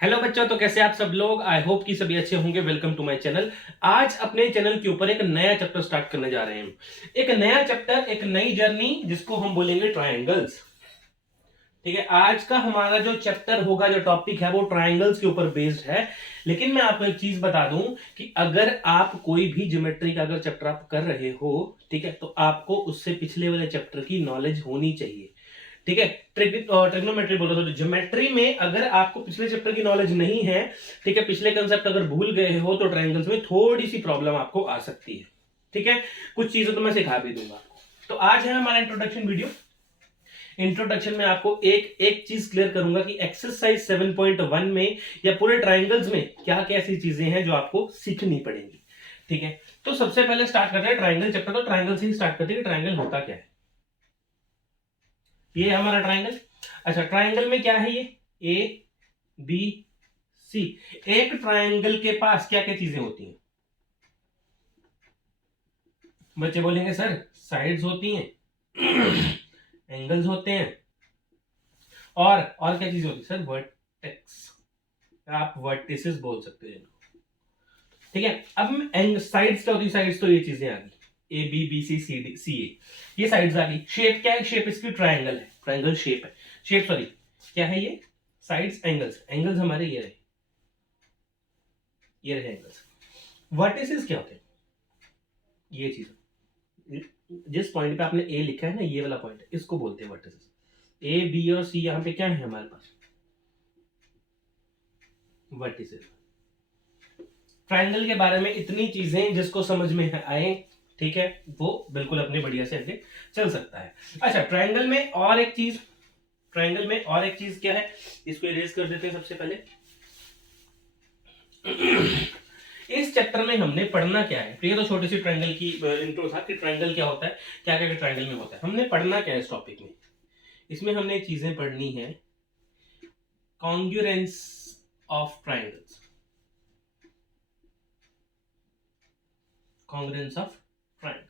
Hello बच्चों, तो कैसे आप सब लोग। आई होप कि सभी अच्छे होंगे। Welcome to my channel. आज अपने चैनल के ऊपर एक नया चैप्टर स्टार्ट करने जा रहे हैं। एक नया चैप्टर, एक नई जर्नी, जिसको हम बोलेंगे ट्रायंगल्स। ठीक है, आज का हमारा जो चैप्टर होगा, जो टॉपिक है, वो ट्रायंगल्स के ऊपर बेस्ड है। लेकिन मैं आपको एक चीज बता दूं कि अगर आप कोई भी ज्योमेट्री का अगर चैप्टर आप कर रहे हो, ठीक है, तो आपको उससे पिछले वाले चैप्टर की नॉलेज होनी चाहिए। ठीक है, ट्रिग्नोमेट्री बोलो तो ज्योमेट्री में अगर आपको पिछले चैप्टर की नॉलेज नहीं है, ठीक है, पिछले कंसेप्ट अगर भूल गए हो, तो ट्रायंगल्स में थोड़ी सी प्रॉब्लम आपको आ सकती है। ठीक है, कुछ चीजें तो मैं सिखा भी दूंगा। तो आज है हमारा इंट्रोडक्शन वीडियो। इंट्रोडक्शन में आपको एक एक चीज क्लियर करूंगा कि एक्सरसाइज 7.1 में या पूरे ट्रायंगल्स में क्या क्या ऐसी चीजें हैं जो आपको सीखनी पड़ेंगी। ठीक है, तो सबसे पहले स्टार्ट करते हैं ट्रायंगल चैप्टर। तो ट्रायंगल से ही स्टार्ट करते हैं कि ट्रायंगल होता क्या है। ये है हमारा ट्रायंगल। अच्छा, ट्रायंगल में क्या है? ये ए बी सी। एक ट्रायंगल के पास क्या क्या चीजें होती हैं? बच्चे बोलेंगे सर साइड्स होती हैं, एंगल्स होते हैं, और क्या चीजें होती है सर? वर्टेक्स, आप वर्टिसेस बोल सकते हो इनको। ठीक है, अब साइड्स क्या होती है? साइड्स तो ये चीजें आ गई, A B B C C D C A, ये साइड्स आ गई। शेप क्या है? शेप इसकी ट्रायंगल है, ट्रायंगल शेप है। शेप सॉरी, क्या है ये? Sides, angles. एंगल्स हमारे ये रहे, ये रहे एंगल्स। वर्टिसेस क्या होते हैं? ये चीज, जिस पॉइंट पे आपने ए लिखा है ना, ये वाला पॉइंट, इसको बोलते हैं वर्टिसेस। ए बी और सी यहां पे क्या है हमारे पास? वर्टिसेस। ट्रायंगल के बारे में इतनी चीजें जिसको समझ में आए, ठीक है, वो बिल्कुल अपने बढ़िया से आगे चल सकता है। अच्छा, ट्रायंगल में और एक चीज, ट्रायंगल में और एक चीज क्या है? इसको इरेज कर देते हैं सबसे पहले। इस चैप्टर में हमने पढ़ना क्या है? तो ये तो छोटी सी ट्रायंगल की इंट्रो था कि ट्रायंगल क्या होता है, क्या क्या ट्रायंगल में होता है। हमने पढ़ना क्या है इस टॉपिक में? इसमें हमने चीजें पढ़नी है, congruence of triangles, congruence of triangles.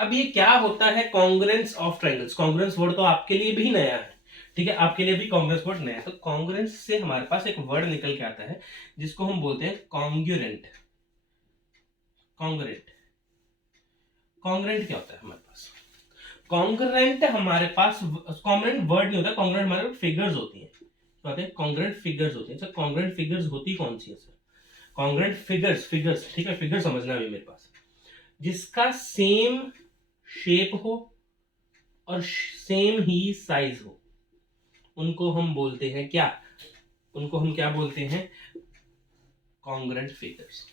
अब ये क्या होता है congruence of triangles? Congruence word तो आपके लिए भी नया है, ठीक है, आपके लिए भी कॉन्ग्रुएंस वर्ड नया है। तो कॉन्ग्रुएंस से हमारे पास एक वर्ड निकल के आता है जिसको हम बोलते हैं कॉन्ग्रुएंट। कॉन्ग्रुएंट, कॉन्ग्रुएंट क्या होता है हमारे पास? कॉन्ग्रुएंट हमारे पास कॉन्ग्रुएंट वर्ड नहीं होता, कॉन्ग्रुएंट हमारे पास फिगर्स होती हैं। तो आते हैं कॉन्ग्रुएंट फिगर्स होती हैं। सर कॉन्ग्रुएंट फिगर्स होती कौन सी है सर? कॉन्ग्रुएंट फिगर्स, फिगर्स, ठीक है, फिगर समझना भी मेरे पास, जिसका सेम शेप हो और सेम ही साइज हो, उनको हम बोलते हैं क्या? उनको हम क्या बोलते हैं? Congruent figures.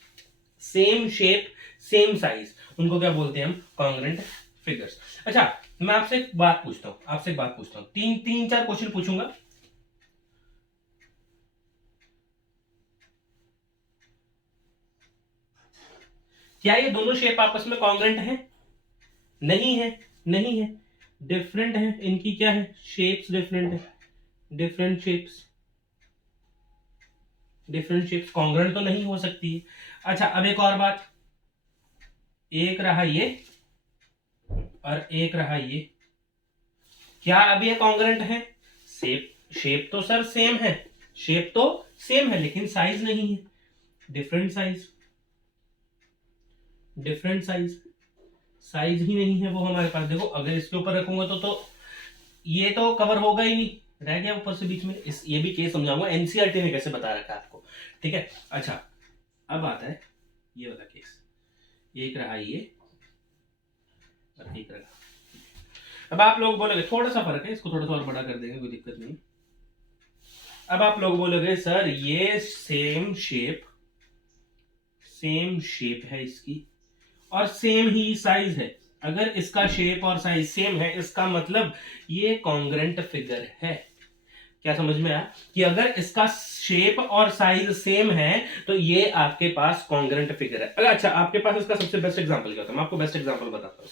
Same shape, same size, उनको क्या बोलते हैं हम? Congruent figures. अच्छा, मैं आपसे एक बात पूछता हूं, आपसे एक बात पूछता हूं, तीन चार क्वेश्चन पूछूंगा। क्या ये दोनों शेप आपस में कॉन्ग्रुएंट हैं? नहीं है, नहीं है, डिफरेंट है। इनकी क्या है? शेप्स डिफरेंट है, different shapes, different shapes congruent तो नहीं हो सकती है। अच्छा, अब एक और बात, एक रहा ये और एक रहा ये, क्या अब ये कॉन्ग्रुएंट है? शेप, शेप तो सर सेम है, शेप तो सेम है, लेकिन साइज नहीं है, different size, different size, size ही नहीं है वो हमारे पास। देखो, अगर इसके ऊपर रखूंगा तो ये तो कवर होगा ही नहीं, रह गया ऊपर से बीच में। इस ये भी केस समझाऊंगा, एनसीईआरटी ने कैसे बता रखा है आपको। ठीक है, अच्छा, अब आता है ये वाला केस, एक रहा ये और एक रहा। अब आप लोग बोलोगे थोड़ा सा फर्क है, इसको थोड़ा सा और बड़ा कर देंगे, कोई दिक्कत नहीं। अब आप लोग बोलोगे सर ये सेम शेप, सेम शेप है इसकी और सेम ही साइज है। अगर इसका शेप और साइज सेम है, इसका मतलब ये कॉन्ग्रुएंट फिगर है। क्या समझ में आया? कि अगर इसका शेप और साइज सेम है तो ये आपके पास कॉन्ग्रुएंट फिगर है। अच्छा, आपके पास इसका सबसे बेस्ट एग्जांपल क्या होता है? मैं आपको बेस्ट एग्जांपल बताता हूँ।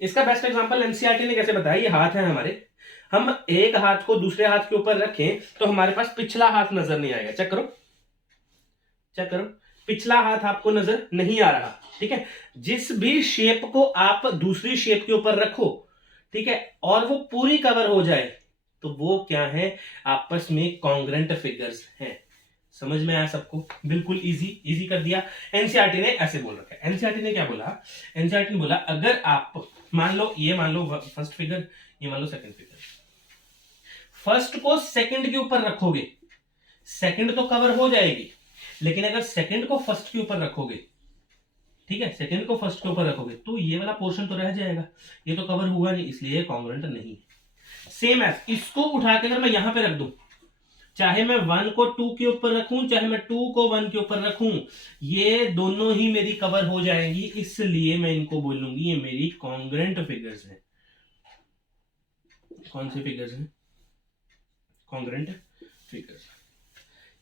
इसका बेस्ट एग्जांपल एनसीईआरटी ने कैसे बताया? ये हाथ है हमारे, हम एक हाथ को दूसरे हाथ के ऊपर रखें तो हमारे पास पिछला हाथ नजर नहीं आएगा। चेक करो, चेक करो, पिछला हाथ आपको नजर नहीं आ रहा। ठीक है, जिस भी शेप को आप दूसरी शेप के ऊपर रखो, ठीक है, और वो पूरी कवर हो जाए, तो वो क्या है, आपस में कॉन्ग्रेंट फिगर्स हैं। समझ में आया सबको? बिल्कुल इजी इजी कर दिया। एनसीईआरटी ने ऐसे बोल रखा है। एनसीईआरटी ने क्या बोला? एनसीईआरटी ने बोला अगर आप मान लो फर्स्ट फिगर, ये मान लो सेकंड फिगर, फर्स्ट को सेकंड के ऊपर रखोगे, सेकंड तो कवर हो जाएगी, लेकिन अगर सेकंड को फर्स्ट के ऊपर रखोगे, ठीक है, सेकंड को फर्स्ट के ऊपर रखोगे तो ये वाला पोर्शन तो रह जाएगा, ये तो कवर हुआ नहीं, इसलिए कॉन्ग्रुएंट नहीं है। सेम एज इसको उठा के अगर मैं यहां पे रख दूं, चाहे मैं 1 को 2 के ऊपर रखूं, चाहे मैं 2 को 1 के ऊपर रखूं, ये दोनों ही मेरी कवर हो जाएंगी, इसलिए मैं इनको बोलूंगी ये मेरी कॉन्ग्रुएंट फिगर्स हैं। कौन सी फिगर्स हैं? Congruent figures.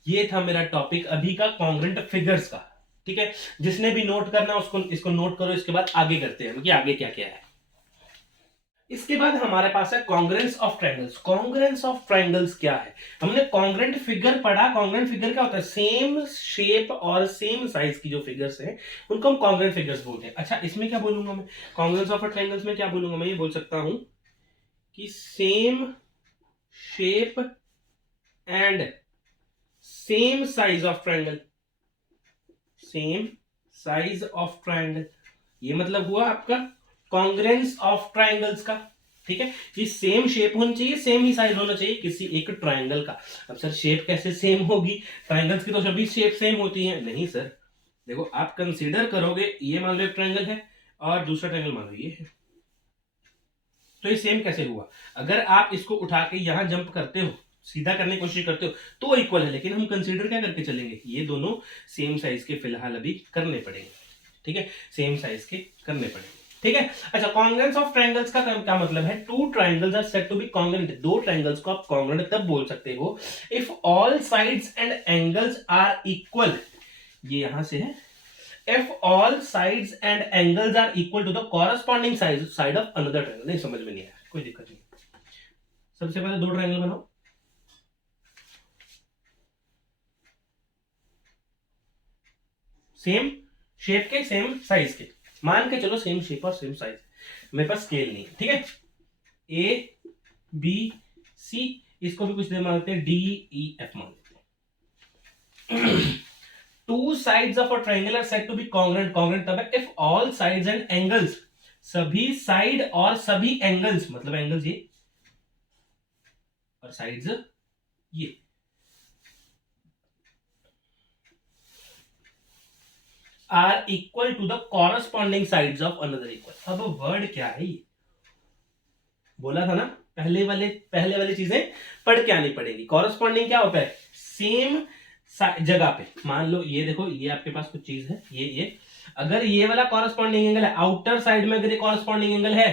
ये था मेरा टॉपिक अभी का, कॉन्ग्रुएंट फिगर्स का। ठीक है, जिसने भी नोट करना उसको इसको नोट करो, इसके बाद आगे करते हैं कि आगे क्या क्या है। इसके बाद हमारे पास है congruence of triangles. Congruence of triangles क्या है? हमने कॉन्ग्रुएंट फिगर पढ़ा। कॉन्ग्रुएंट फिगर क्या होता है? सेम शेप और सेम साइज की जो फिगर्स हैं उनको हम कॉन्ग्रुएंट फिगर्स बोलते हैं। अच्छा, इसमें क्या बोलूंगा मैं? कॉन्ग्रुएंस ऑफ ट्रायंगल्स में क्या बोलूंगा मैं? ये बोल सकता हूं कि same shape and same size of triangle. Same size of triangle, ये मतलब हुआ आपका कॉन्ग्रुएंस ऑफ ट्रायंगल्स का। ठीक है, ये सेम शेप होनी चाहिए, सेम ही साइज होना चाहिए किसी एक ट्रायंगल का। अब सर शेप कैसे सेम होगी? ट्रायंगल्स की तो सभी शेप सेम होती हैं। नहीं सर, देखो आप कंसीडर करोगे, ये मान लो एक ट्रायंगल है और दूसरा ट्रायंगल मान लो ये है, तो ये सेम कैसे हुआ? अगर आप इसको उठा के यहां जंप करते हो, सीधा करने की कोशिश करते हो तो इक्वल है, लेकिन हम कंसीडर क्या करके चलेंगे? ये दोनों सेम साइज के फिलहाल अभी करने पड़ेंगे। ठीक है, सेम साइज के करने पड़ेंगे। ठीक है, अच्छा, कॉन्ग्रुएंस ऑफ ट्रायंगल्स का क्या मतलब है? Two triangles are said to be congruent. दो ट्रायंगल्स को आप कॉन्ग्रुएंट तब बोल सकते हो if all sides and angles are equal. ये यहां से है, if all sides and angles are equal to the corresponding side of another triangle। नहीं समझ में नहीं आया, कोई दिक्कत नहीं। सबसे पहले दो ट्रायंगल बनाओ, सेम शेप के सेम साइज के, मान के चलो सेम शेप और सेम साइज। मेरे पास स्केल नहीं है, ठीक है, ए बी सी, इसको भी कुछ दे मानते हैं, डी ई एफ मान लेते हैं। Two sides of a triangle are said to be congruent. Congruent तब है if all sides and angles, सभी साइड और सभी एंगल्स, मतलब एंगल्स ये और साइड्स ये, are equal to the corresponding sides of another equal. अब वर्ड क्या है ये? बोला था ना, पहले वाली चीजें पढ़ के आनी पड़ेगी। कॉरस्पॉन्डिंग क्या होता है? सेम जगह पे, मान लो ये देखो, ये आपके पास कुछ चीज है, ये अगर ये वाला कॉरस्पॉन्डिंग एंगल है, आउटर साइड में अगर ये कॉरस्पॉन्डिंग एंगल है,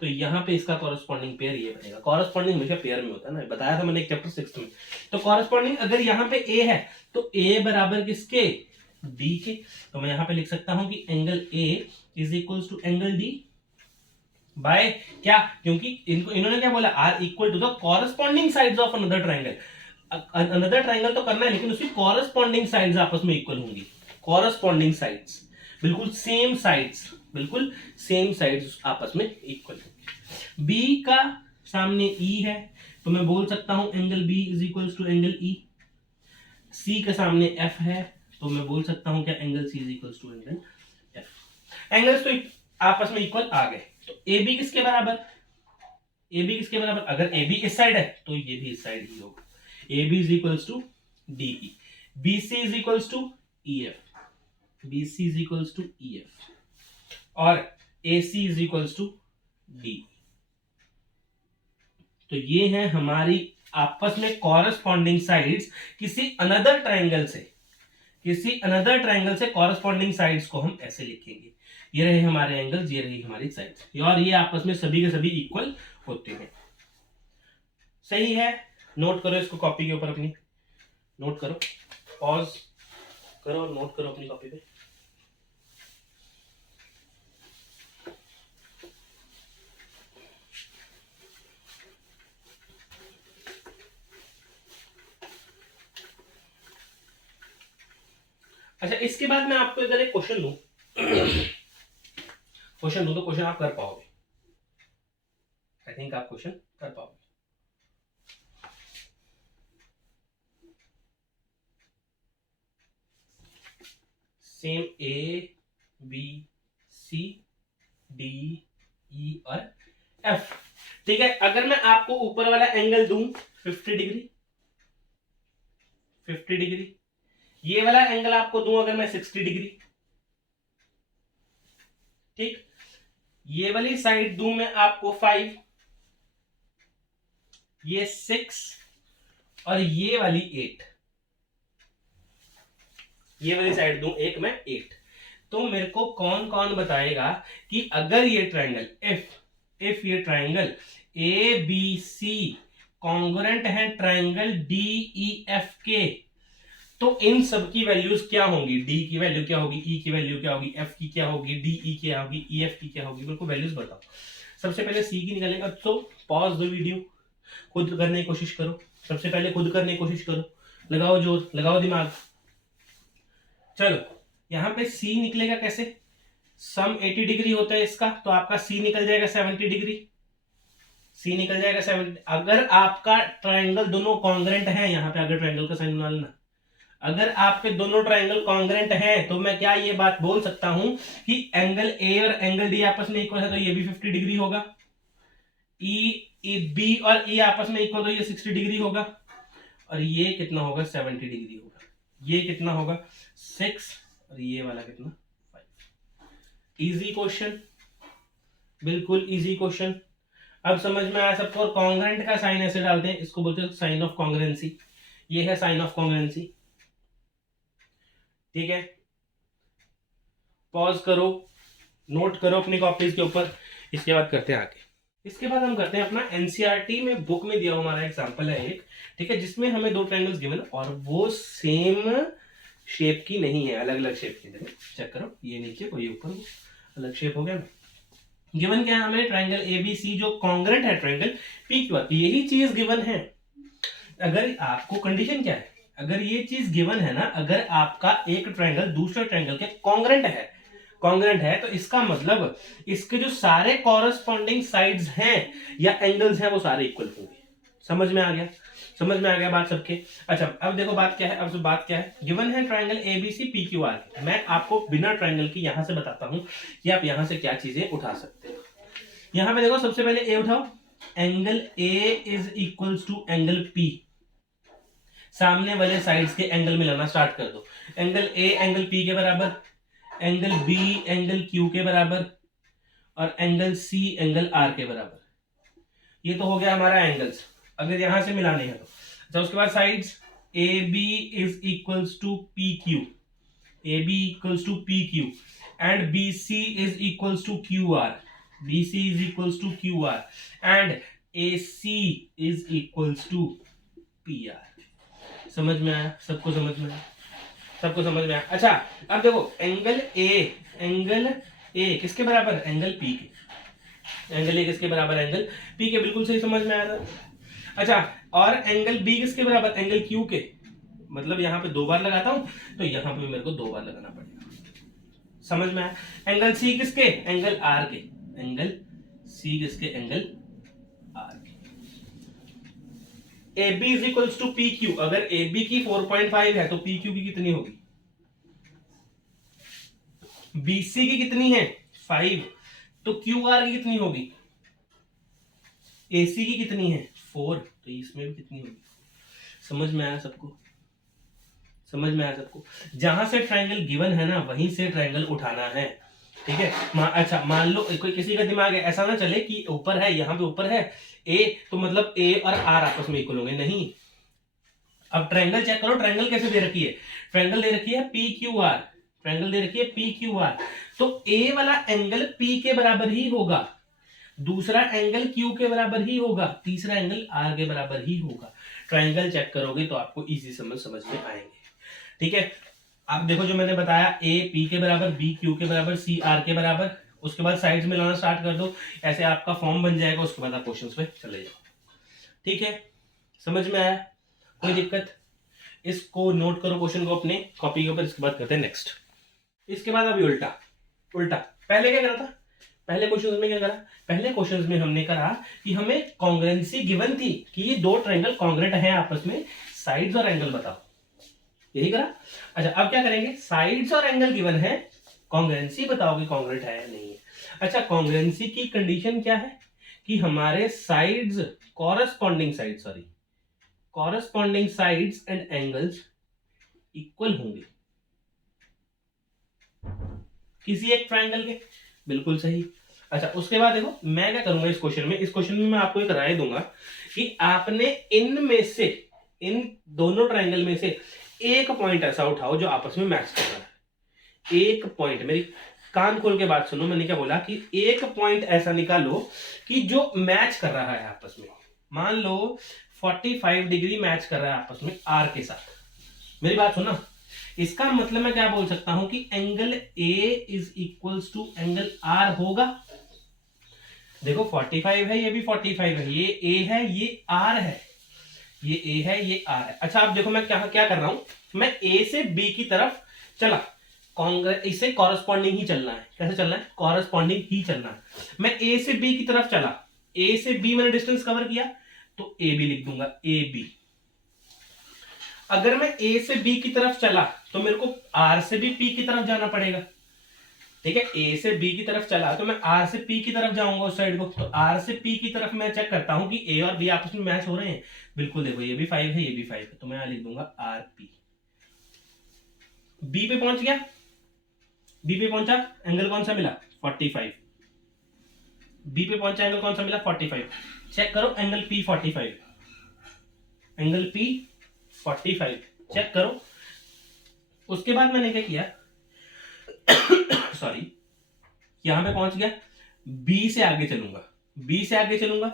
तो यहाँ पे इसका कॉरस्पॉन्डिंग पेयर ये बनेगा। कॉरस्पॉन्डिंग हमेशा पेयर में होता है ना, बताया था मैंने एक चैप्टर 6 में। तो कॉरस्पॉन्डिंग अगर यहाँ पे ए है तो ए बराबर किसके? डी के। तो मैं यहाँ पे लिख सकता हूं कि angle A is equal to angle D by क्या? क्योंकि इन्होंने क्या बोला? Are equal to the corresponding sides of another triangle. Another triangle तो करना है, लेकिन उसकी कॉरस्पॉन्डिंग साइड्स आपस में इक्वल होंगी। कॉरस्पॉन्डिंग साइड्स, बिल्कुल सेम साइड्स, बिल्कुल सेम साइड्स आपस में इक्वल होंगी। बी का सामने ई है, तो मैं बोल सकता हूं angle B is equal to angle E. C के सामने एफ है, तो मैं बोल सकता हूं क्या? Angle C is equal to angle F. Angles तो आपस में इक्वल आ गए। तो ए बी किसके बराबर? ए बी किसके बराबर? अगर ए बी इस साइड है तो ये भी इस साइड ही होगा। A B is equal to D E, B C is equal to E F, B C is equal to E F, और A C is equal to D. तो ये है हमारी आपस में कॉरस्पॉन्डिंग साइड्स किसी अनदर ट्रायंगल से, किसी अनदर ट्रायंगल से कॉरस्पॉन्डिंग साइड्स को हम ऐसे लिखेंगे। ये रहे हमारे एंगल्स, ये रही हमारी साइड्स, और ये आपस में सभी के सभी इक्वल होते हैं। सही है, नोट करो इसको कॉपी के ऊपर अपनी, नोट करो, पॉज करो और नोट करो अपनी कॉपी पे। अच्छा, इसके बाद मैं आपको अगर एक क्वेश्चन दूं तो क्वेश्चन आप कर पाओगे। आई थिंक आप क्वेश्चन कर पाओगे। Same A B C D E और एफ। ठीक है, अगर मैं आपको ऊपर वाला एंगल दूं 50 डिग्री, 50 डिग्री, ये वाला एंगल आपको दूं अगर मैं 60 डिग्री, ठीक, ये वाली साइड दूं मैं आपको 5, ये 6 और ये वाली 8, ये वाली साइड दूं एक मैं 8, तो मेरे को कौन कौन बताएगा कि अगर ये ट्रायंगल इफ ये triangle A B C congruent है ट्रायंगल डी ई एफ के, तो इन सब की वैल्यूज क्या होंगी, डी की वैल्यू क्या होगी, ई की वैल्यू क्या होगी, एफ की क्या होगी, डी ई क्या होगी, ई एफ की क्या होगी, बिल्कुल वैल्यूज बताओ। सबसे पहले सी की निकालेंगे। तो पॉज दो वीडियो, खुद करने की कोशिश करो, सबसे पहले खुद करने की कोशिश करो, लगाओ जोर, लगाओ दिमाग। चलो यहां पे सी निकलेगा कैसे, सम 80 डिग्री होता है इसका, तो आपका सी निकल जाएगा 70 डिग्री, सी निकल जाएगा 70। अगर आपका ट्रायंगल दोनों कॉन्ग्रेंट है, यहां पे अगर ट्रायंगल का साइन बना लेना, अगर आपके दोनों ट्रायंगल कॉन्ग्रेंट हैं तो मैं क्या ये बात बोल सकता हूं कि एंगल ए और एंगल डी आपस में इक्वल है, तो ये भी 50 डिग्री होगा, ई बी और ई आपस में इक्वल, तो ये 60 डिग्री होगा, और ये कितना होगा 70 डिग्री होगा, ये कितना होगा 6 और ये वाला कितना 5। इजी क्वेश्चन, बिल्कुल इजी क्वेश्चन। अब समझ में आया सबको। और कॉन्ग्रेंट का साइन ऐसे डालते हैं, इसको बोलते हैं साइन ऑफ कॉन्ग्रेंसी, ये है साइन ऑफ कॉन्ग्रेंसी। ठीक है, पॉज करो, नोट करो अपनी कॉपीज के ऊपर, इसके बाद करते हैं आगे। इसके बाद हम करते हैं अपना एनसीईआरटी में बुक में दिया हमारा एग्जांपल है एक, ठीक है, जिसमें हमें दो ट्रायंगल्स गिवन और वो सेम शेप की नहीं है, अलग अलग शेप की। चेक करो, ये नीचे कोई ऊपर, अलग शेप हो गया ना। गिवन क्या है हमें, ट्रायंगल एबीसी जो कॉन्ग्रुएंट है ट्रायंगल पी क्यू आर, यही चीज गिवन है। अगर आपको कंडीशन क्या है, अगर ये चीज गिवन है ना, अगर आपका एक ट्रायंगल दूसरे ट्रायंगल के कॉन्ग्रुएंट है तो इसका मतलब इसके जो सारे कॉरेस्पॉन्डिंग साइड्स हैं या एंगल्स हैं वो सारे इक्वल होंगे। समझ में आ गया, समझ में आ गया बात सबके। अच्छा अब देखो बात क्या है, अब बात क्या है, गिवन है triangle ABC P Q R. मैं आपको बिना ट्रायंगल की यहां से बताता हूं कि आप यहां से क्या चीजें उठा सकते हो। यहां पे देखो सबसे पहले ए उठाओ, angle A is equals to angle P, सामने वाले साइड्स के एंगल मिलाना स्टार्ट कर दो। एंगल ए एंगल पी के बराबर, एंगल बी एंगल क्यू के बराबर, और एंगल सी एंगल आर के बराबर। ये तो हो गया हमारा एंगल्स, अगर यहां से मिलाने हैं तो। अच्छा उसके बाद sides, A B is equals to P Q, A B equals to P Q, and B C is equals to Q R, B C is equals to Q R, and A C is equals to P R. समझ में आया सबको, समझ में आया सबको, समझ में आया। अच्छा अब देखो एंगल ए किसके बराबर, एंगल पी के, एंगल ए किसके बराबर, एंगल पी के, बिल्कुल सही, समझ में आया था। अच्छा और एंगल बी किसके बराबर, एंगल क्यू के, मतलब यहां पे दो बार लगाता हूं तो यहां पे मेरे को दो बार लगाना पड़ेगा। समझ में आया। एंगल सी किसके, एंगल आर के, एंगल सी किसके, एंगल आर के। AB is equals to PQ, अगर AB की 4.5 है तो PQ की कितनी होगी, BC की कितनी है 5, तो QR की कितनी होगी, AC की कितनी है 4, तो इसमें भी कितनी होगी। समझ में आया सबको, समझ में आया सबको। जहां से ट्रायंगल गिवन है ना वहीं से ट्रायंगल उठाना है, ठीक है। अच्छा मान लो कोई किसी का दिमाग है ऐसा ना चले कि ऊपर है, यहाँ पे ऊपर है ए, तो मतलब ए और आर आपस में इक्वल होंगे, नहीं। अब ट्रायंगल चेक करो, ट्रायंगल कैसे दे रखी है, ट्रायंगल दे रखी है पी क्यू आर, ट्रायंगल दे रखी है पी क्यू आर, तो ए वाला एंगल पी के बराबर ही होगा, दूसरा एंगल क्यू के बराबर ही होगा, तीसरा एंगल आर के बराबर ही होगा। ट्रायंगल चेक करोगे तो आपको इजी समझ में आएंगे, ठीक है। आप देखो जो मैंने बताया, ए पी के बराबर, बी क्यू के बराबर, सी आर के बराबर, उसके बाद साइड्स में लाना स्टार्ट कर दो, ऐसे आपका फॉर्म बन जाएगा, उसके बाद आप क्वेश्चंस पे चले जाओ, ठीक है। समझ में आया, कोई दिक्कत, इसको नोट करो क्वेश्चन को अपने कॉपी के ऊपर। इसके बाद करते हैं नेक्स्ट। इसके बाद अभी उल्टा, पहले क्या करा था, पहले क्वेश्चंस में क्या करा, पहले क्वेश्चंस में हमने करा कि हमें कॉन्ग्रुएंसी गिवन थी कि ये दो ट्रायंगल कॉन्ग्रुएंट हैं आपस में, साइड्स और एंगल बताओ, यही करा। अच्छा अब क्या करेंगे, साइड्स और एंगल गिवन है, कॉन्ग्रुएंसी बताओगे कॉन्ग्रुएंट है या नहीं है। अच्छा कॉन्ग्रुएंसी की कंडीशन क्या है कि हमारे sides corresponding sides and angles equal होंगे किसी एक ट्रायंगल के, बिल्कुल सही। अच्छा उसके बाद देखो मैं क्या करूंगा इस क्वेश्चन में मैं आपको एक राय दूंगा कि आपने इन दोनों ट्रायंगल में से एक पॉइंट ऐसा उठाओ जो आपस में मैच कर रहा है। एक पॉइंट, मेरी कान खोल के बात सुनो, मैंने क्या बोला कि एक पॉइंट ऐसा निकालो कि जो मैच कर रहा है आपस में। मान लो 45 डिग्री मैच कर रहा है आपस में आर के साथ। मेरी बात सुनना, इसका मतलब मैं क्या बोल सकता हूं कि angle A is equals to angle R होगा। देखो 45 है, ये भी 45 है, ये ए है, ये आर है, ये ए है, ये आर है। अच्छा अब देखो मैं क्या क्या कर रहा हूं, मैं ए से बी की तरफ चला, इसे कॉरस्पॉन्डिंग ही चलना है। कैसे चलना है, कॉरस्पॉन्डिंग ही चलना है। मैं ए से बी की तरफ चला, ए से बी मैंने डिस्टेंस कवर किया तो ए बी लिख दूंगा, ए बी। अगर मैं ए से बी की तरफ चला तो मेरे को आर से भी पी की तरफ जाना पड़ेगा। ठीक है, ए से बी की तरफ चला तो मैं आर से पी की तरफ जाऊंगा उस साइड को, तो आर से पी की तरफ मैं चेक करता हूं कि ए और बी आपस में मैच हो रहे हैं। बिल्कुल देखो ये भी 5 है, ये भी 5 है, तो मैं यहां लिख दूंगा आर पी। बी पे पहुंच गया, बी पे पहुंचा, एंगल कौन सा मिला 45। बी पे पहुंचा, एंगल कौन सा मिला 45। चेक करो angle P 45, angle P 45 check करो। उसके बाद मैंने क्या किया सॉरी, यहां पे पहुंच गया, बी से आगे चलूंगा, बी से आगे चलूंगा,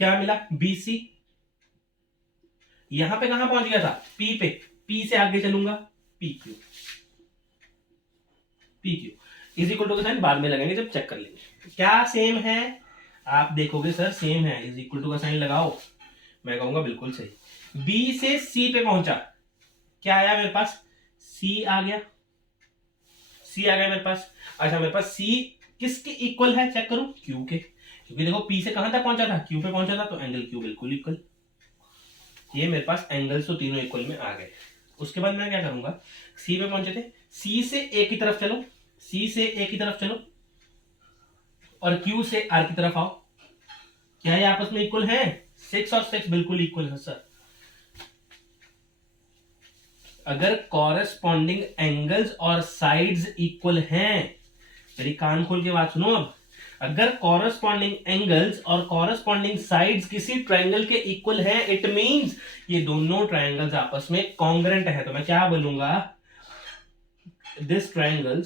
क्या मिला बी सी। यहां पे कहां पहुंच गया था, पी पे, पी से आगे चलूंगा P Q, P Q is equal to का साइन बाद में लगाएंगे जब चेक कर लेंगे। क्या सेम है, आप देखोगे सर सेम है, इज इक्वल टू का साइन लगाओ, मैं कहूंगा बिल्कुल सही। बी से सी पे पहुंचा, क्या आया मेरे पास, सी आ गया, सी आ गया मेरे पास। अच्छा मेरे पास सी किसके इक्वल है चेक करूं, क्यू के, क्योंकि देखो पी से कहां तक पहुंचा था, क्यू पे पहुंचा था, तो एंगल क्यू बिल्कुल इक्वल। ये मेरे पास एंगल्स तो तीनों इक्वल में आ गए। उसके बाद मैं क्या करूंगा, सी पे पहुंचे थे, सी से ए की तरफ चलो, सी से ए की तरफ चलो और क्यू से आर की तरफ आओ। क्या ये आपस में इक्वल है, 6 और 6 बिल्कुल इक्वल है सर। अगर कॉरेस्पॉन्डिंग एंगल्स और साइड्स इक्वल हैं, मेरी कान खोल के बात सुनो अब, अगर कॉरेस्पॉन्डिंग एंगल्स और कॉरेस्पॉन्डिंग साइड्स किसी ट्रायंगल के इक्वल हैं, इट मींस ये दोनों ट्रायंगल्स आपस में कॉन्ग्रुएंट है। तो मैं क्या बोलूंगा, दिस ट्रायंगल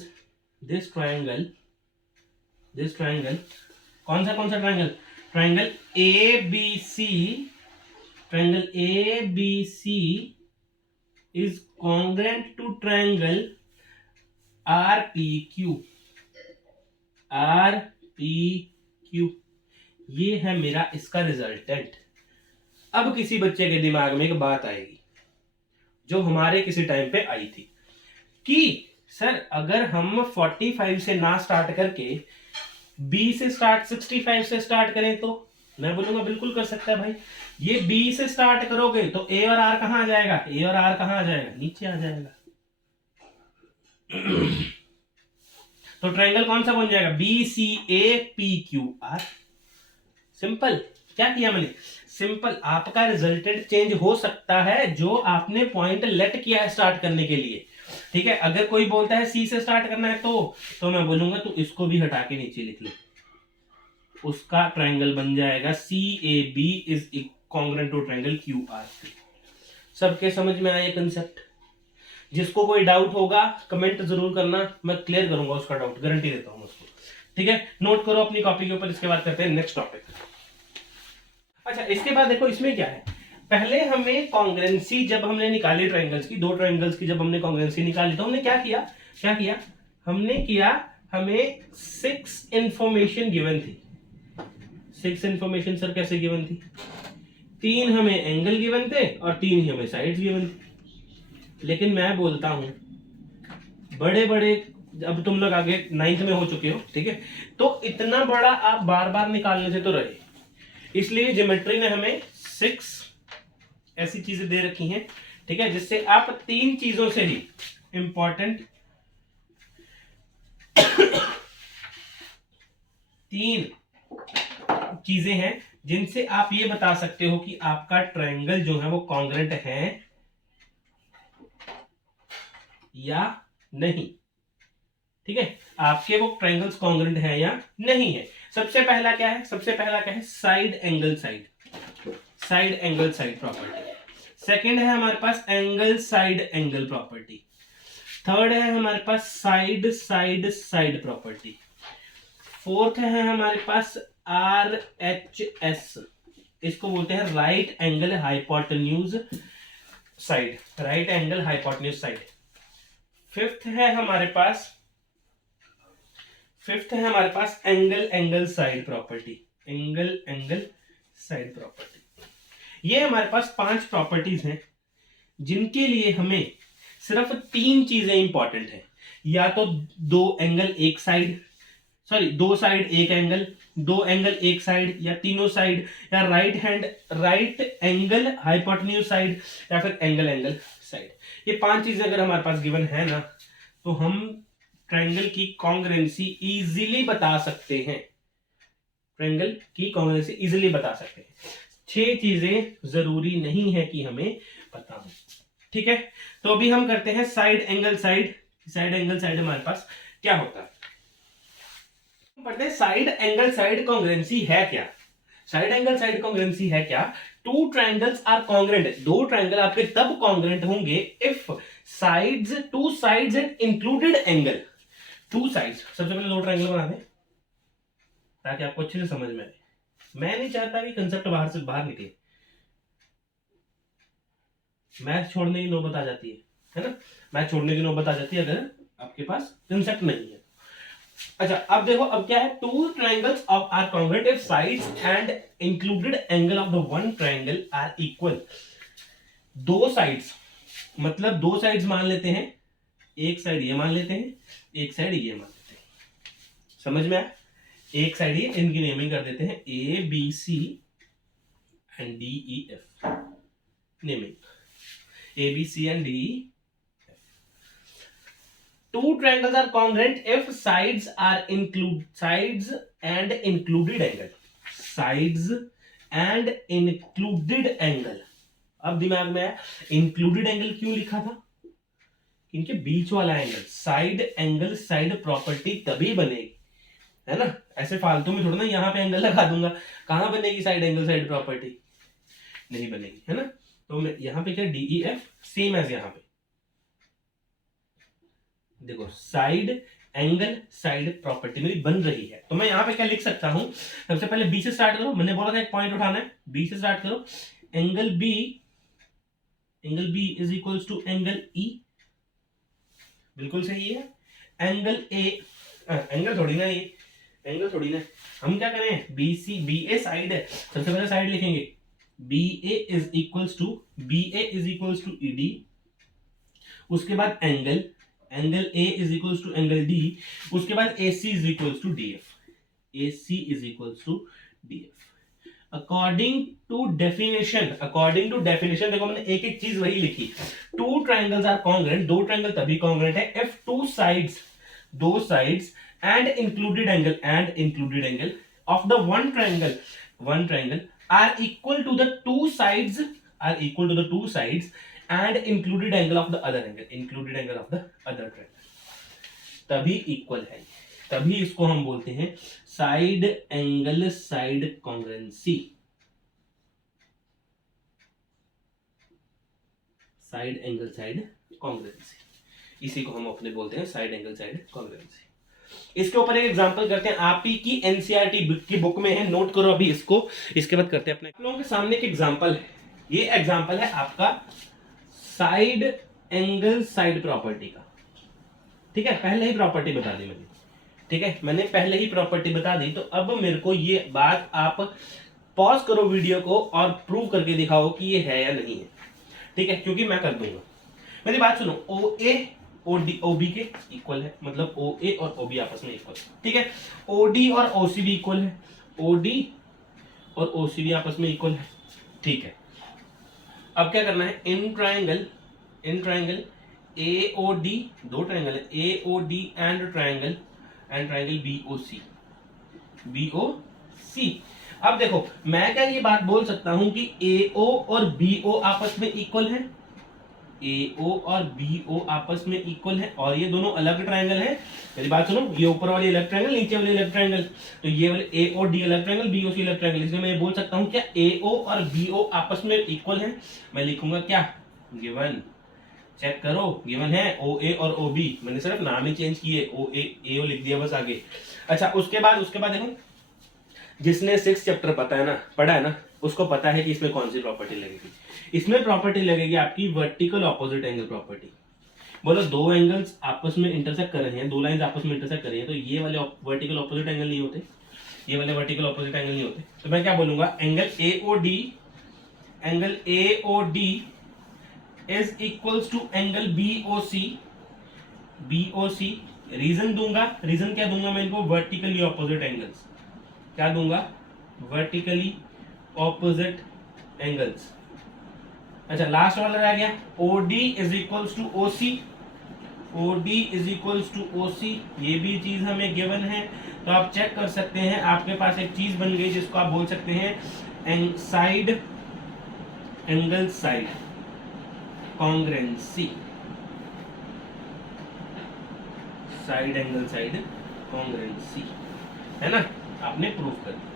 कौन सा triangle, triangle A B C is congruent to triangle RPQ। ये है मेरा इसका रिजल्टेंट। अब किसी बच्चे के दिमाग में एक बात आएगी जो हमारे किसी टाइम पे आई थी कि सर अगर हम 45 से ना स्टार्ट करके B से स्टार्ट 65 से स्टार्ट करें, तो मैं बोलूंगा बिल्कुल कर सकता है भाई। ये B से स्टार्ट करोगे तो A और R कहां आ जाएगा, A और R कहां आ जाएगा, नीचे आ जाएगा। तो ट्रायंगल कौन सा बन जाएगा, BCAPQR। सिंपल, क्या किया मैंने, सिंपल। आपका रिजल्टेंट चेंज हो सकता है जो आपने पॉइंट लेट किया है स्टार्ट करने के लिए। ठीक है, अगर कोई बोलता है C से स्टार्ट करना है तो मैं बोलूंगा तो इसको भी हटा के नीचे लिख लो, उसका ट्रायंगल बन जाएगा CAB is congruent to triangle QRP। सबके समझ में आया कंसेप्ट? जिसको कोई डाउट होगा कमेंट जरूर करना, मैं क्लियर करूंगा उसका डाउट, गारंटी देता हूं उसको। ठीक है, नोट करो अपनी कॉपी के ऊपर। इसके बाद करते हैं नेक्स्ट टॉपिक। अच्छा इसके बाद देखो इसमें क्या है, पहले हमें कॉन्ग्रुएंसी जब हमने निकाली ट्रायंगल्स की, दो ट्रायंगल्स की जब हमने कॉन्ग्रुएंसी निकाली तो हमने क्या किया, हमें 6 इंफॉर्मेशन गिवन थी। 6 इंफॉर्मेशन सर कैसे गिवन थी, 3 हमें एंगल गिवन थे और 3 ही हमें साइड्स गिवन थी। लेकिन मैं बोलता हूं बड़े बड़े, अब तुम लोग आगे 9th में हो चुके हो, ठीक है, तो इतना बड़ा आप बार बार निकालने से तो रहे। इसलिए ज्योमेट्री ने हमें 6 ऐसी चीजें दे रखी हैं ठीक है, जिससे आप तीन चीजों से ही इंपॉर्टेंट तीन चीजें हैं जिनसे आप ये बता सकते हो कि आपका ट्रायंगल जो है वो कॉन्ग्रेंट है या नहीं। ठीक है, आपके वो ट्रायंगल्स कॉन्ग्रेंट है या नहीं है। सबसे पहला क्या है, side angle side property. Second है हमारे पास एंगल साइड प्रॉपर्टी। थर्ड है हमारे पास साइड प्रॉपर्टी। फोर्थ है हमारे पास RHS, इसको बोलते हैं right angle hypotenuse side. Fifth है हमारे पास एंगल साइड प्रॉपर्टी। ये हमारे पास 5 प्रॉपर्टीज हैं जिनके लिए हमें सिर्फ 3 चीजें इंपॉर्टेंट है, या तो दो साइड एक एंगल, दो एंगल एक साइड, या तीनों साइड, या राइट एंगल हाइपोटेन्यूज साइड, या फिर एंगल साइड। ये 5 चीजें अगर हमारे पास गिवन है ना, तो हम ट्रायंगल की कॉन्ग्रुएंसी इजीली बता सकते हैं। 6 चीजें जरूरी नहीं है कि हमें पता हो। ठीक है, तो अभी हम करते हैं साइड एंगल साइड हमारे पास क्या होता है, पढ़ते हैं साइड एंगल साइड कॉन्ग्रुएंसी है क्या। टू ट्रायंगल्स आर कॉन्ग्रुएंट, दो ट्रायंगल आपके तब कॉन्ग्रुएंट होंगे if two sides and included angle. सबसे पहले दो ट्रायंगल बना दें ताकि आपको अच्छे से समझ में आए। मैं नहीं चाहता कि कंसेप्ट बाहर निकले, मैथ छोड़ने की नौबत आ जाती है ना, मैथ छोड़ने की नौबत आ जाती है अगर आपके पास कंसेप्ट नहीं है। अच्छा, अब देखो, अब क्या है, two triangles are congruent if sides and included angle of the one triangle are equal. दो साइड्स मतलब दो साइड्स मान लेते हैं, एक साइड ये मान लेते हैं, एक साइड ये मान लेते हैं। समझ में आया? एक साइड ये, इनकी नेमिंग कर देते हैं ABC and DEF। Naming ABC and DEF। Two triangles are congruent if sides and included angle. Sides and included angle. अब दिमाग में आया इंक्लूडेड एंगल क्यों लिखा था, इनके बीच वाला angle. Side angle side property तभी बनेगी, है ना, ऐसे फालतू में थोड़ा ना यहां पे एंगल लगा दूंगा, कहां बनेगी साइड एंगल साइड प्रॉपर्टी, नहीं बनेगी, है ना। तो मैं यहां पे क्या, DEF सेम एज यहां पे देखो, साइड एंगल साइड प्रॉपर्टी मेरी बन रही है। तो मैं यहां पे क्या लिख सकता हूं, सबसे पहले B से स्टार्ट करो, मैंने बोला था एक पॉइंट उठाना है, B से स्टार्ट करो। Angle B is equals to angle E, बिल्कुल सही है। एंगल A, एंगल थोड़ी ना, ये एंगल थोड़ी ना, हम क्या करें, BA साइड है, सबसे पहले साइड लिखेंगे, BA is equals to ED, उसके बाद angle A is equals to angle D, उसके बाद AC is equals to DF। According to definition देखो मैंने एक एक चीज वही लिखी। टू ट्रायंगल्स आर कॉन्ग्रुएंट, दो ट्रायंगल तभी कॉन्ग्रुएंट है इफ दो sides and included angle of the one triangle are equal to the two sides and included angle of the other triangle, तभी इक्वल है, तभी इसको हम बोलते हैं साइड एंगल साइड कॉन्ग्रुएंसी। इसी को हम अपने बोलते हैं साइड एंगल साइड कॉन्ग्रुएंसी। इसके ऊपर एक एग्जांपल करते हैं, आप ही की एनसीईआरटी की बुक में है, नोट करो अभी इसको, इसके बाद करते हैं अपने लोगों के सामने एक एग्जांपल है। ये एग्जांपल है आपका साइड एंगल साइड प्रॉपर्टी का। ठीक है, पहले ही प्रॉपर्टी बता दी मैंने, ठीक है, मैंने पहले ही प्रॉपर्टी बता दी। तो अब मेरे को ये बात आप पॉज करो वीडियो को और प्रूव करके दिखाओ कि ये है या नहीं है। ठीक है, क्योंकि मैं कर दूंगा। मेरी बात सुनो, OA OB के इक्वल है, मतलब OA और OB आपस में इक्वल, ठीक है। OD और OC भी इक्वल है, OD और OC भी आपस में इक्वल है, ठीक है। अब क्या करना है, in triangle A O D, दो ट्राइंगल है A O D and triangle B O C. अब देखो मैं क्या ये बात बोल सकता हूं कि ए ओ और बी ओ आपस में इक्वल है, ए ओ और बी ओ आपस में इक्वल है, और ये दोनों अलग ट्राइंगल है। मेरी बात सुनो, ये ऊपर वाली अलग ट्राइंगल, नीचे वाली अलग ट्राइंगल, तो ये वाले ए ओ डी अलग ट्राइंगल, बी ओ सी अलग ट्राइंगल, इसलिए मैं ये बोल सकता हूं क्या ए ओ और बी ओ आपस में इक्वल है। मैं लिखूंगा क्या, गिवन, चेक करो, गिवन है ओ ए और ओ बी, मैंने सिर्फ नाम ही चेंज किए, ओ ए ओ लिख दिया बस आगे। अच्छा उसके बाद देखो, जिसने 6 चैप्टर पढ़ा है ना, उसको पता है कि इसमें कौन सी प्रॉपर्टी लगेगी। इसमें प्रॉपर्टी लगेगी आपकी वर्टिकल ऑपोजिट एंगल प्रॉपर्टी। बोलो दो एंगल्स आपस में इंटरसेक्ट कर रहे हैं, दो लाइंस आपस में इंटरसेक्ट कर रही हैं, तो ये वाले वर्टिकल ऑपोजिट एंगल नहीं होते, ये वाले वर्टिकल ऑपोजिट एंगल नहीं होते। तो मैं क्या बोलूंगा, angle A O D is equals to angle B O C. Reason दूंगा, रीजन क्या दूंगा मैं इनको, वर्टिकली ऑपोजिट एंगल्स, क्या दूंगा, वर्टिकली ऑपोजिट एंगल्स। अच्छा लास्ट वाला रह गया, OD is equals to OC, OD is equals to OC, ये भी चीज हमें गिवन है। तो आप चेक कर सकते हैं, आपके पास एक चीज बन गई जिसको आप बोल सकते हैं side angle side कॉन्ग्रेंसी, side angle side कॉन्ग्रेंसी, है ना, आपने प्रूव कर दिया।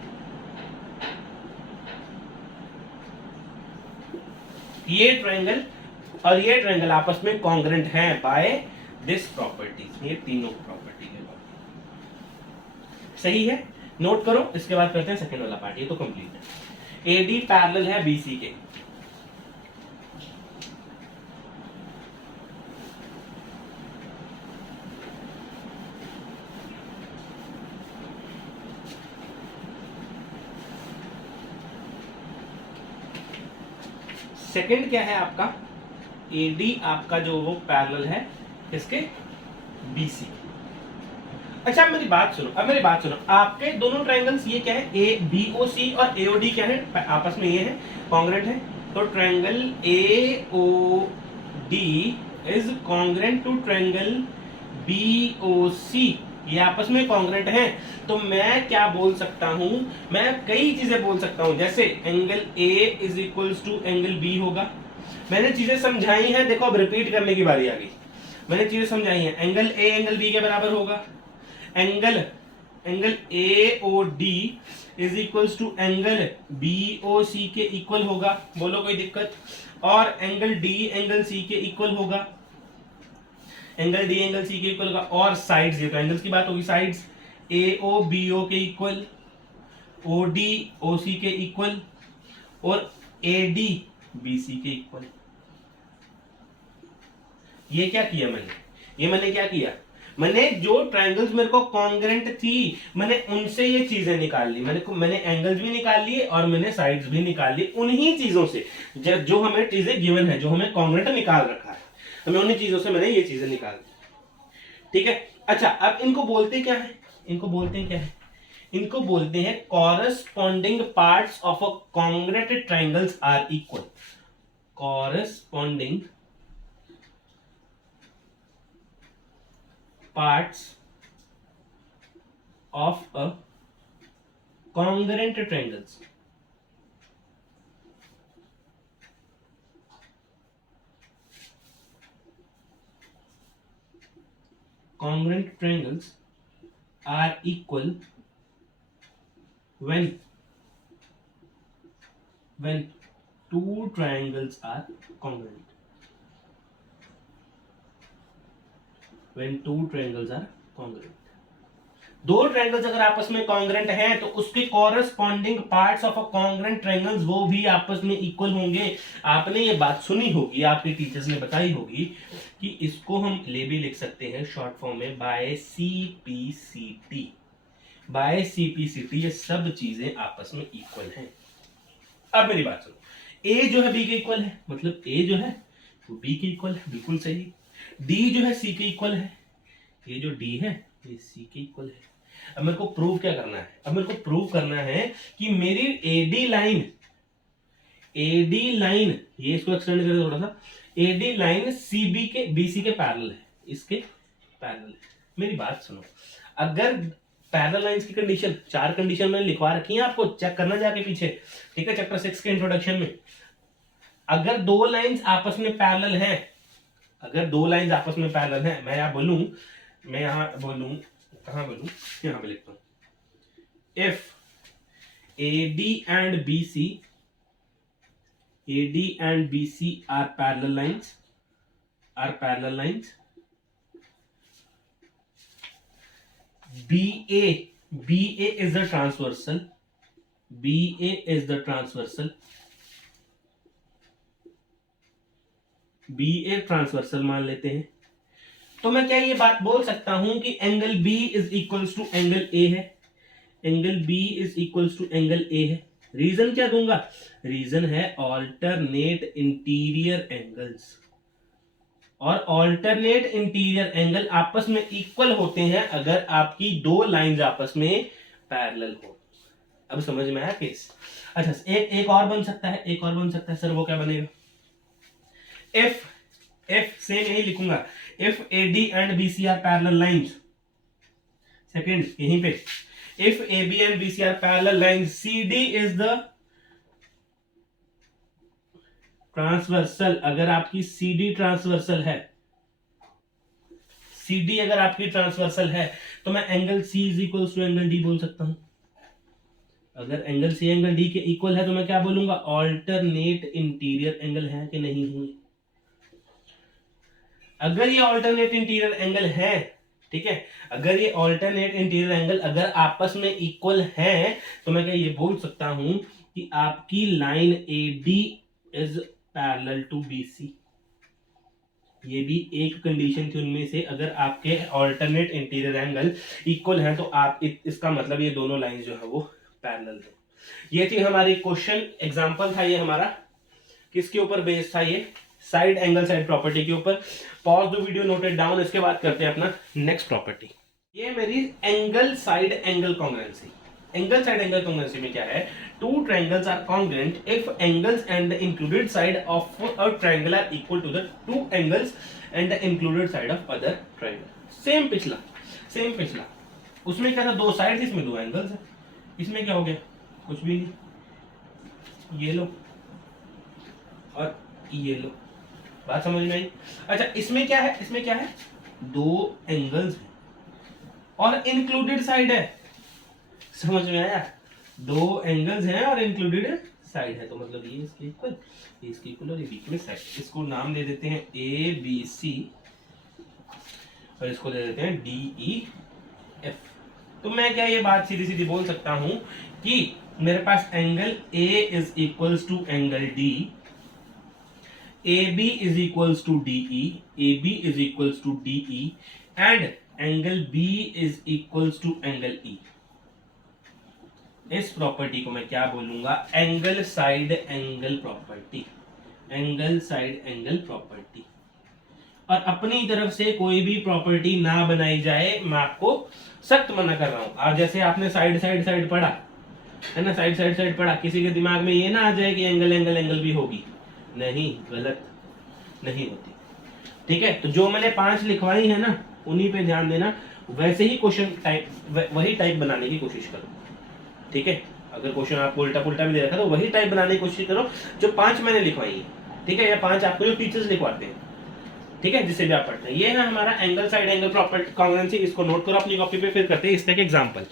ये ट्रायंगल और ये ट्रायंगल आपस में कॉन्ग्रेंट हैं बाय दिस प्रॉपर्टीज, ये तीनों प्रॉपर्टी है। सही है, नोट करो। इसके बाद करते हैं सेकंड वाला पार्ट, ये तो कंप्लीट है। एडी पैरेलल है बीसी के, सेकंड क्या है आपका, एडी आपका जो वो पैरेलल है इसके बीसी। अच्छा अब मेरी बात सुनो, आपके दोनों ट्रायंगल्स ये क्या है, ए बी ओ सी और ए ओ डी क्या है, आपस में ये है कॉन्ग्रेंट है। तो triangle A O D is congruent to triangle B O C, ये आपस में कॉन्ग्रेंट हैं। तो मैं क्या बोल सकता हूं, मैं कई चीजें बोल सकता हूं, जैसे angle A is equals to angle B होगा। मैंने चीजें समझाई हैं, देखो अब रिपीट करने की बारी आ गई। मैंने चीजें समझाई हैं, एंगल ए एंगल बी के बराबर होगा, angle A O D is equals to angle B O C के इक्वल होगा, बोलो कोई दिक्कत। और एंगल डी एंगल सी के इक्वल होगा, एंगल डी एंगल सी के इक्वल होगा। और साइड्स, ये तो एंगल्स की बात होगी, sides A O B O के equal, O D O C के इक्वल, और ए डी बी सी के इक्वल। ये क्या किया मैंने क्या किया, मैंने जो ट्रायंगल्स मेरे को कॉन्ग्रेंट थी मैंने उनसे ये चीजें निकाल ली, मैंने एंगल्स भी निकाल लिए और मैंने साइड्स भी निकाल ली, उन्हीं चीजों से जो हमें चीजें गिवन है, जो हमें कॉन्ग्रेंट निकाल रखा है, हमें उन्हीं चीजों से मैंने ये चीजें निकाल दी। ठीक है, अच्छा अब इनको बोलते क्या है, इनको बोलते हैं corresponding parts of a congruent triangles are equal. Corresponding parts of a congruent triangles, congruent triangles are equal when two triangles are congruent, when two triangles are congruent। दो ट्रायंगल्स अगर आपस में कॉन्ग्रेंट हैं तो उसके corresponding parts of a congruent triangles वो भी आपस में इक्वल होंगे। आपने ये बात सुनी होगी, आपके टीचर्स ने बताई होगी कि इसको हम भी लिख सकते हैं शॉर्ट फॉर्म में बाय CPCT, बाय CPCT। ये सब चीजें आपस में इक्वल हैं। अब मेरी बात सुनो, ए जो है बी के इक्वल है, मतलब ए जो है वो बी के इक्वल है, बिल्कुल सही। डी जो है सी के इक्वल है, ये जो डी है ये सी के इक्वल है। अब मेरे को प्रूव क्या करना है, अब मेरे को प्रूव करना है कि मेरी एडी लाइन एडी लाइन, ये इसको एक्सटेंड करें थोड़ा सा, एडी लाइन सीबी के बीसी के पैरेलल है, इसके पैरेलल है। मेरी बात सुनो, अगर पैरेलल लाइंस की कंडीशन, 4 कंडीशन मैंने लिखवा रखी है, आपको चेक करना जाके पीछे, ठीक है, चैप्टर 6 के इंट्रोडक्शन में। अगर 2 लाइंस आपस में पैरेलल हैं, अगर 2 लाइंस आपस में पैरेलल हैं, मैं यहां बोलूं, कहां बोलूं, यहां पे लिखता हूं, if AD and BC are parallel lines, BA is the transversal, BA transversal मान लेते हैं, तो मैं क्या ये बात बोल सकता हूं कि angle B is equals to angle A है, angle B is equals to angle A है। रीजन क्या दूंगा, रीजन है ऑल्टरनेट इंटीरियर एंगल्स, और ऑल्टरनेट इंटीरियर एंगल आपस में इक्वल होते हैं अगर आपकी 2 लाइंस आपस में पैरेलल हो। अब समझ में आया केस। अच्छा, एक और बन सकता है, सर वो क्या बनेगा, F सेम यही लिखूंगा, if AD and BC are parallel lines, second यहीं पे, if AB and BC are parallel lines, CD is the transversal, अगर आपकी CD ट्रांसवर्सल है, CD अगर आपकी ट्रांसवर्सल है, तो मैं angle C is equal to angle D बोल सकता हूं। अगर एंगल C एंगल D के इक्वल है तो मैं क्या बोलूंगा, ऑल्टरनेट इंटीरियर एंगल है कि नहीं है। अगर ये ऑल्टरनेट इंटीरियर एंगल है, ठीक है, अगर ये ऑल्टरनेट इंटीरियर एंगल अगर आपस में इक्वल है, तो मैं क्या ये बोल सकता हूं कि आपकी line AD is parallel to BC। ये भी एक कंडीशन थी उनमें से, अगर आपके ऑल्टरनेट इंटीरियर एंगल इक्वल है तो आप इसका मतलब ये दोनों लाइन जो है वो पैरेलल है। ये थी हमारी क्वेश्चन एग्जांपल था, ये हमारा किसके ऊपर बेस्ड था, ये साइड एंगल साइड प्रॉपर्टी के ऊपर। Pause the video, note it down, इसके बाद करते हैं अपना नेक्स्ट प्रॉपर्टी। ये मेरी angle side angle congruency. Angle side angle congruency में क्या है, two triangles are congruent if angles and the included side of a triangle are equal to the two angles and the included side of other triangle. Same पिछला, उसमें क्या था, 2 side, इसमें 2 angles है, इसमें क्या हो गया, कुछ भी नहीं, ये लो और ये लो, बात समझ में आई। अच्छा, इसमें क्या है, 2 एंगल्स है और इंक्लूडेड साइड है, समझ में आया, 2 एंगल्स हैं और इंक्लूडेड साइड है, तो मतलब ये इसके इक्वल और ये बीच में साइड। इसको नाम दे देते हैं ABC और इसको दे देते हैं DEF। तो मैं क्या ये बात सीधी सीधी बोल सकता हूं कि मेरे पास angle A is equals to angle D, AB is equals to DE, AB is equals to DE, and angle B is equals to angle E। इस प्रॉपर्टी को मैं क्या बोलूंगा, angle side angle property, angle side angle property. और अपनी तरफ से कोई भी प्रॉपर्टी ना बनाई जाए, मैं आपको सख्त मना कर रहा हूं। आज जैसे आपने साइड पढ़ा है ना, साइड पढ़ा, किसी के दिमाग में ये ना आ जाए कि एंगल भी होगी, नहीं, गलत नहीं होती, ठीक है। तो जो मैंने 5 लिखवाई है ना, उन्हीं पे ध्यान देना, वैसे ही क्वेश्चन टाइप, वही टाइप बनाने की कोशिश करो, ठीक है। अगर क्वेश्चन आपको उल्टा पुल्टा भी दे रखा है तो वही टाइप बनाने की कोशिश करो जो 5 मैंने लिखवाई है, ठीक है, या 5 आपको जो टीचर्स लिखवाते हैं, ठीक है, जिससे भी आप पढ़ते हैं। ये है हमारा angle side angle property congruency, इसको नोट करो अपनी कॉपी पे। फिर करते हैं इस तरह के एग्जांपल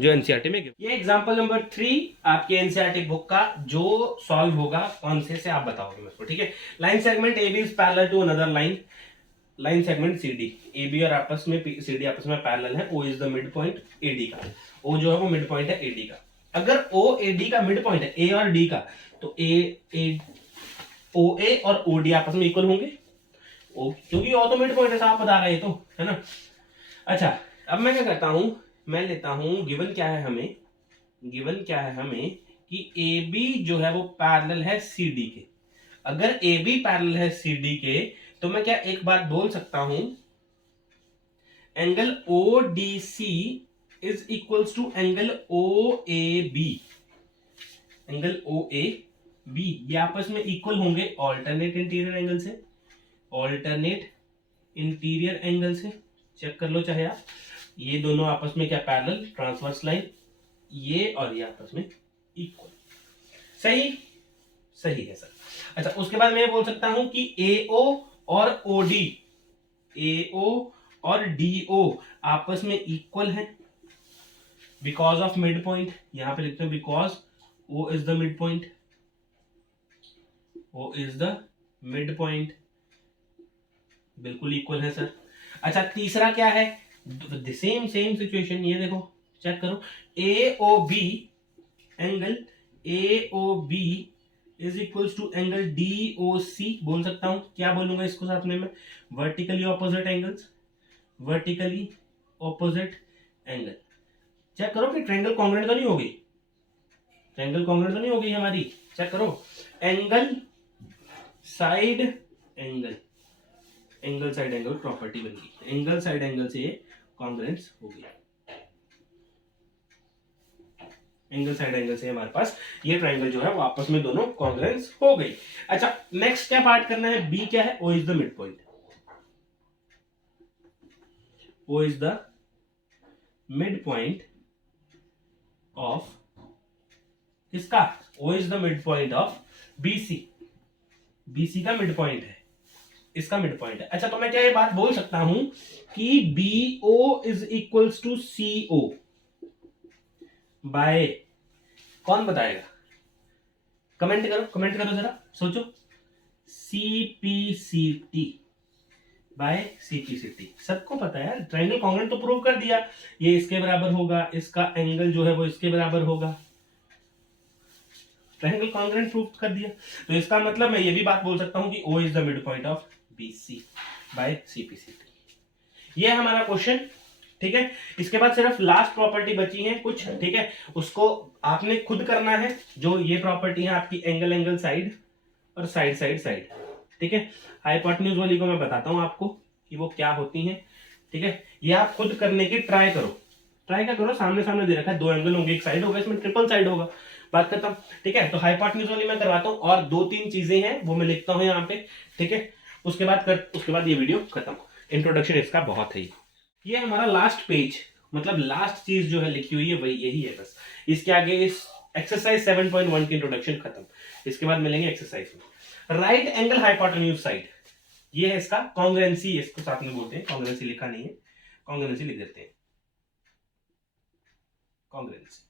जो एनसीईआरटी में। ये एग्जांपल नंबर 3 आपके एनसीईआरटी बुक का जो सॉल्व होगा, कौन से आप बताओगे मेरे को, ठीक है। Line segment AB is parallel to another line segment CD, AB और आपस में CD आपस में पैरेलल है, O is the mid point AD का, O जो है वो मिड पॉइंट है AD का। अगर O AD का मिड पॉइंट है A और D का, तो OA और OD आपस में इक्वल होंगे, क्योंकि O तो मिड पॉइंट है, साफ बता रहा है, तो है ना। अच्छा, अब मैं क्या करता हूं, मैं लेता हूं गिवन क्या है हमें कि AB जो है वो पैरेलल है CD के। अगर AB पैरेलल है CD के, तो मैं क्या एक बात बोल सकता हूं, angle ODC is equals to angle OAB। Angle OA B, ये आपस में इक्वल होंगे ऑल्टरनेट इंटीरियर एंगल से, ऑल्टरनेट इंटीरियर एंगल से। चेक कर लो चाहे आप, ये दोनों आपस में क्या पैरेलल ट्रांसवर्स लाइन, ये और ये आपस में इक्वल। सही, सही है सर। अच्छा, उसके बाद मैं बोल सकता हूं कि AO और OD, AO और DO आपस में इक्वल है बिकॉज ऑफ मिड पॉइंट। यहां पे लिखते हैं because O is the mid point, O is the mid point, बिल्कुल इक्वल है सर। अच्छा, तीसरा क्या है, सेम सेम सिचुएशन, ये देखो चेक करो, AOB angle AOB is equals to angle DOC। बोल सकता हूं, क्या बोलूंगा इसको साथ में मैं, vertically opposite angles, vertically opposite angle. Check करो कि ट्रायंगल कॉन्ग्रुएंट तो नहीं हो गई, ट्रायंगल कॉन्ग्रुएंट तो नहीं हो गई हमारी। चेक करो, angle side angle, angle side angle property बन गई, एंगल साइड एंगल से कॉन्ग्रुएंस हो गई, एंगल साइड एंगल से हमारे पास ये ट्रायंगल जो है वो आपस में दोनों कॉन्ग्रुएंस हो गई। अच्छा, नेक्स्ट क्या पार्ट करना है, बी क्या है, O is the mid point, O is the mid point of किसका, O is the mid point of BC, BC का मिड पॉइंट है, इसका मिड पॉइंट है। अच्छा, तो मैं क्या ये बात बोल सकता हूं कि BO is equals to CO by, कौन बताएगा, कमेंट करो, कमेंट करो जरा, सोचो, CPCT बाय CPCT। सबको पता है यार, ट्रायंगल कॉन्ग्रुएंट तो प्रूव कर दिया, ये इसके बराबर होगा, इसका एंगल जो है वो इसके बराबर होगा, ट्रायंगल कॉन्ग्रुएंट प्रूव कर दिया। तो इसका मतलब मैं ये भी बात बोल सकता हूं कि O is the mid point of BC by CPCT। ये है हमारा क्वेश्चन, ठीक है। इसके बाद सिर्फ लास्ट प्रॉपर्टी बची है कुछ, ठीक है, उसको आपने खुद करना है। जो ये प्रॉपर्टी है आपकी एंगल एंगल साइड और साइड साइड साइड, ठीक है। हाइपोटेन्यूज वाली को मैं बताता हूं आपको कि वो क्या होती हैं, ठीक है। ये आप खुद करने की ट्राई करो, ट्राई क्या करो, सामने सामने दे रखा है, दो एंगल होंगे, एक साइड होगा, इसमें ट्रिपल साइड होगा, बात खत्म, ठीक है। तो हाइपोटेन्यूज वाली मैं करवाता हूँ, और 2-3 चीजें हैं वो मैं लिखता हूँ यहाँ पे, ठीक है। उसके बाद ये वीडियो खत्म, इंट्रोडक्शन इसका बहुत है। ये हमारा लास्ट पेज, मतलब लास्ट चीज जो है लिखी हुई है वही यही है बस। इसके आगे इस एक्सरसाइज 7.1 की इंट्रोडक्शन खत्म। इसके बाद मिलेंगे एक्सरसाइज में। राइट एंगल हाइपोटेन्यूज साइड, ये है इसका कॉन्ग्रुएंसी, इसको साथ में बोलते हैं, कॉन्ग्रुएंसी लिखा नहीं है, कॉन्ग्रुएंसी लिख देते हैं। कॉन्ग्रुएंसी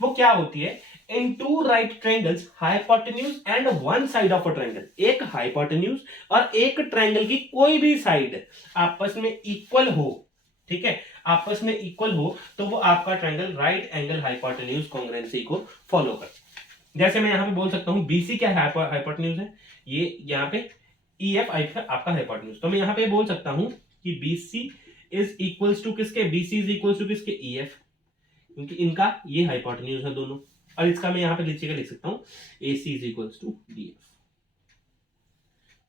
वो क्या होती है, in two right triangles hypotenuse and one side of a triangle, एक हाइपोटेन्यूज और एक ट्रायंगल की कोई भी साइड आपस में इक्वल हो, ठीक है, आपस में इक्वल हो, तो वो आपका triangle right angle hypotenuse congruency को फॉलो करता है। जैसे मैं यहां पे बोल सकता हूं BC क्या हाइपोटेन्यूज है, ये यहां पे EF आपका हाइपोटेन्यूज, तो मैं यहां पे बोल सकता हूं कि BC इज इक्वल्स टू किसके, BC इज इक्वल्स टू किसके, EF, क्योंकि इनका ये हाइपोटेन्यूज है दोनों। और इसका मैं यहां पे नीचे का लिख सकता हूं AC is equals to DF।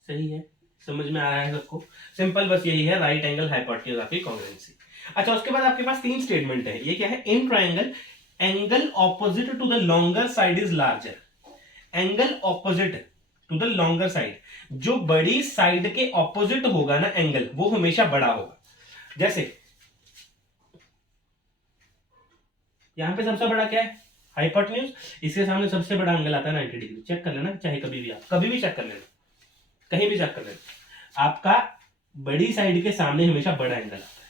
सही है, समझ में आ रहा है सबको, सिंपल बस यही है राइट एंगल हाइपोटेन्यूज आपकी कॉन्ग्रुएंसी। अच्छा, उसके बाद आपके पास 3 स्टेटमेंट है। ये क्या है, in triangle angle opposite to the longer side is larger, angle opposite to the longer side, जो बड़ी साइड के ऑपोजिट होगा ना एंगल, वो हमेशा बड़ा होगा। जैसे यहां पे सबसे बड़ा क्या है, हाइपोटेन्यूज, इसके सामने सबसे बड़ा एंगल आता है 90 डिग्री। चेक कर लेना, चाहे कभी भी, आप कभी भी चेक कर लेना, कहीं भी चेक कर लेना, आपका बड़ी साइड के सामने हमेशा बड़ा एंगल आता है,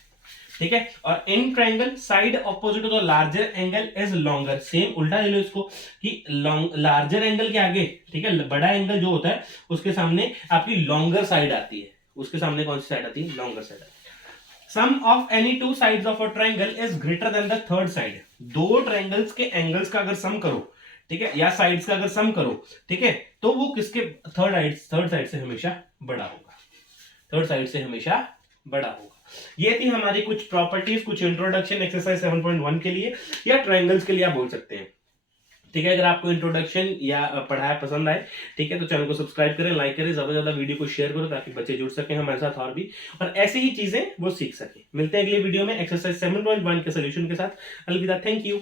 ठीक है। और in triangle side opposite to the larger angle is longer, same उल्टा ले लो इसको कि लार्जर एंगल के आगे, ठीक है, बड़ा एंगल जो होता है उसके सामने आपकी लॉन्गर साइड आती है, उसके सामने कौन सी साइड आती है, लॉन्गर साइड आती है। Sum of any two sides of a triangle is greater than the third side, दो ट्रायंगल्स के एंगल्स का अगर सम करो, ठीक है, या साइड्स का अगर सम करो, ठीक है, तो वो किसके, थर्ड साइड से हमेशा बड़ा होगा, थर्ड साइड से हमेशा बड़ा होगा। ये थी हमारी कुछ प्रॉपर्टीज, कुछ इंट्रोडक्शन एक्सरसाइज 7.1 के लिए या ट्रायंगल्स के लिए आप बोल सकते हैं, ठीक है। अगर आपको इंट्रोडक्शन या पढ़ाया पसंद आए, ठीक है, तो चैनल को सब्सक्राइब करें, लाइक करें, ज्यादा से ज्यादा वीडियो को शेयर करो ताकि बच्चे जुड़ सकें हमारे साथ और भी, और ऐसी ही चीजें वो सीख सके। मिलते हैं अगले वीडियो में एक्सरसाइज 7.1 के सोल्यूशन के साथ। अलविदा, थैंक यू।